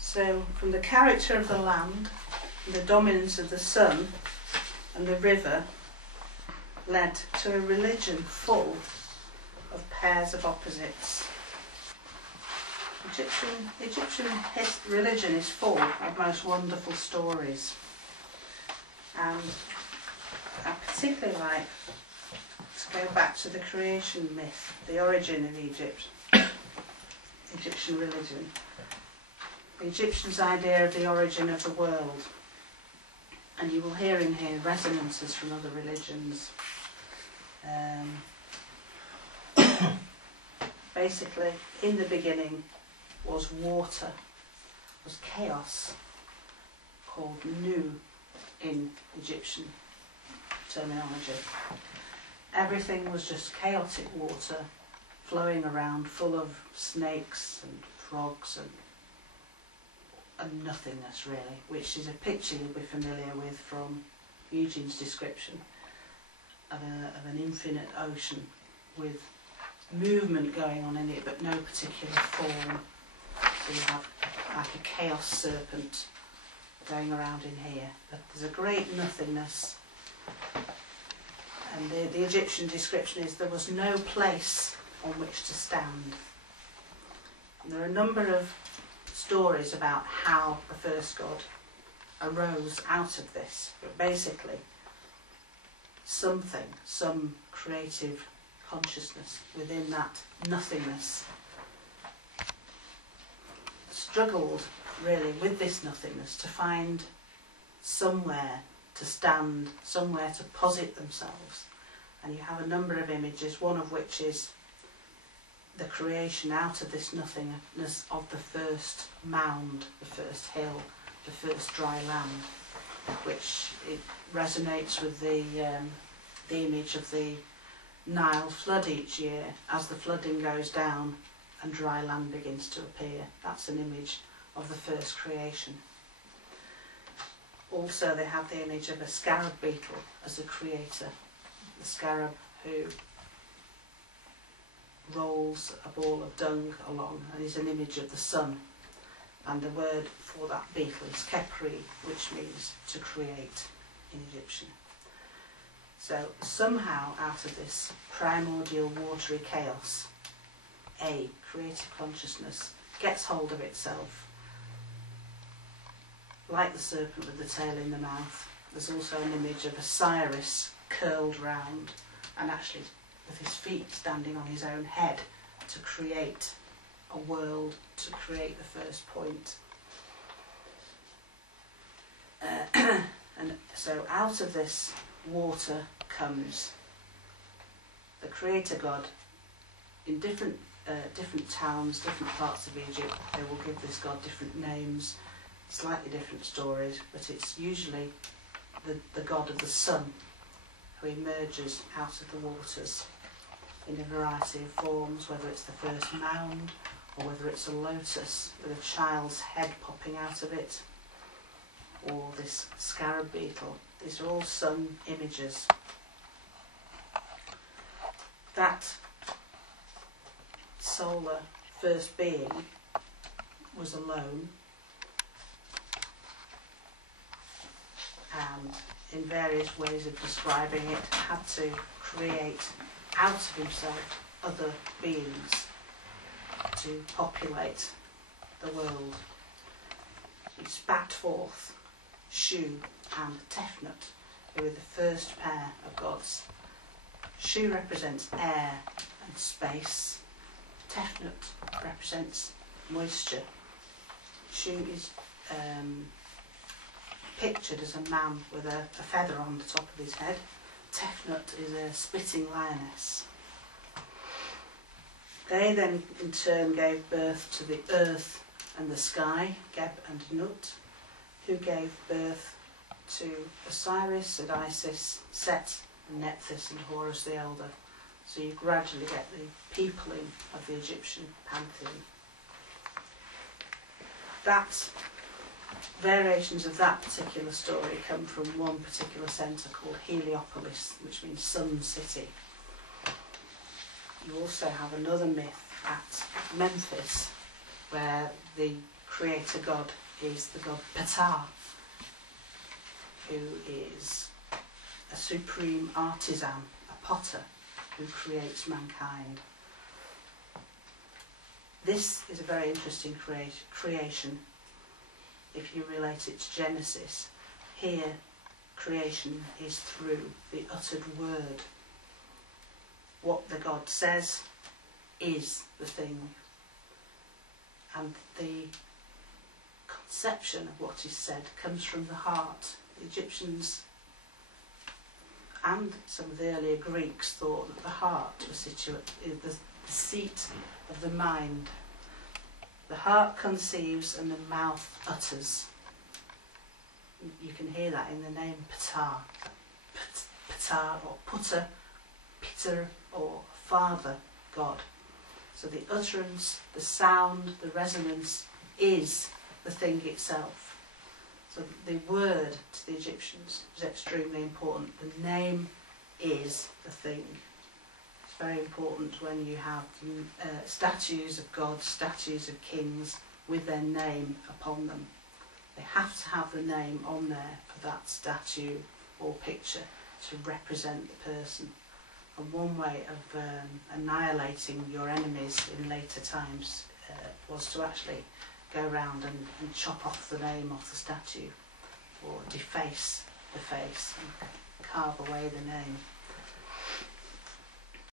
So from the character of the land, the dominance of the sun and the river led to a religion full of pairs of opposites. Egyptian religion is full of most wonderful stories, and I particularly like to go back to the creation myth, the origin of Egypt, Egyptian religion, the Egyptians' idea of the origin of the world, and you will hear in here resonances from other religions. Basically, in the beginning was water, was chaos, called Nu in Egyptian terminology. Everything was just chaotic water flowing around, full of snakes and frogs and nothingness really, which is a picture you'll be familiar with from Eugene's description of an infinite ocean with movement going on in it but no particular form. So you have like a chaos serpent going around in here. But there's a great nothingness, and the Egyptian description is there was no place on which to stand. And there are a number of stories about how the first god arose out of this, but basically some creative consciousness within that nothingness struggled really with this nothingness to find somewhere to stand, somewhere to posit themselves. And you have a number of images, one of which is the creation out of this nothingness of the first mound, the first hill, the first dry land, which it resonates with the image of the Nile flood each year. As the flooding goes down and dry land begins to appear, that's an image of the first creation. Also they have the image of a scarab beetle as a creator, the scarab who rolls a ball of dung along and is an image of the sun, and the word for that beetle is kepri, which means to create in Egyptian. So somehow out of this primordial watery chaos, a creative consciousness gets hold of itself, like the serpent with the tail in the mouth. There's also an image of Osiris curled round and actually with his feet standing on his own head to create a world, to create the first point. And so out of this water comes the creator god. In different towns, different parts of Egypt, they will give this god different names, slightly different stories, but it's usually the god of the sun who emerges out of the waters in a variety of forms, whether it's the first mound or whether it's a lotus with a child's head popping out of it, or this scarab beetle. These are all sun images. That solar first being was alone, and in various ways of describing it had to create out of himself other beings to populate the world. He spat forth Shu and Tefnut, who are the first pair of gods. Shu represents air and space. Tefnut represents moisture. Shu is pictured as a man with a feather on the top of his head. Tefnut is a spitting lioness. They then in turn gave birth to the earth and the sky, Geb and Nut, who gave birth to Osiris and Isis, Set and Nephthys and Horus the Elder. So you gradually get the peopling of the Egyptian pantheon. Variations of that particular story come from one particular centre called Heliopolis, which means Sun City. You also have another myth at Memphis, where the creator God is the god Ptah, who is a supreme artisan, a potter who creates mankind. This is a very interesting creation if you relate it to Genesis. Here, creation is through the uttered word. What the God says is the thing. And the conception of what is said comes from the heart. The Egyptians and some of the earlier Greeks thought that the heart was the seat of the mind. The heart conceives and the mouth utters. You can hear that in the name Ptah. Ptah or Putter, Peter or Father God. So the utterance, the sound, the resonance is the thing itself. So the word to the Egyptians is extremely important. The name is the thing. It's very important when you have statues of gods, statues of kings with their name upon them. They have to have the name on there for that statue or picture to represent the person. And one way of annihilating your enemies in later times was to actually go around and chop off the name off the statue, or deface the face and carve away the name.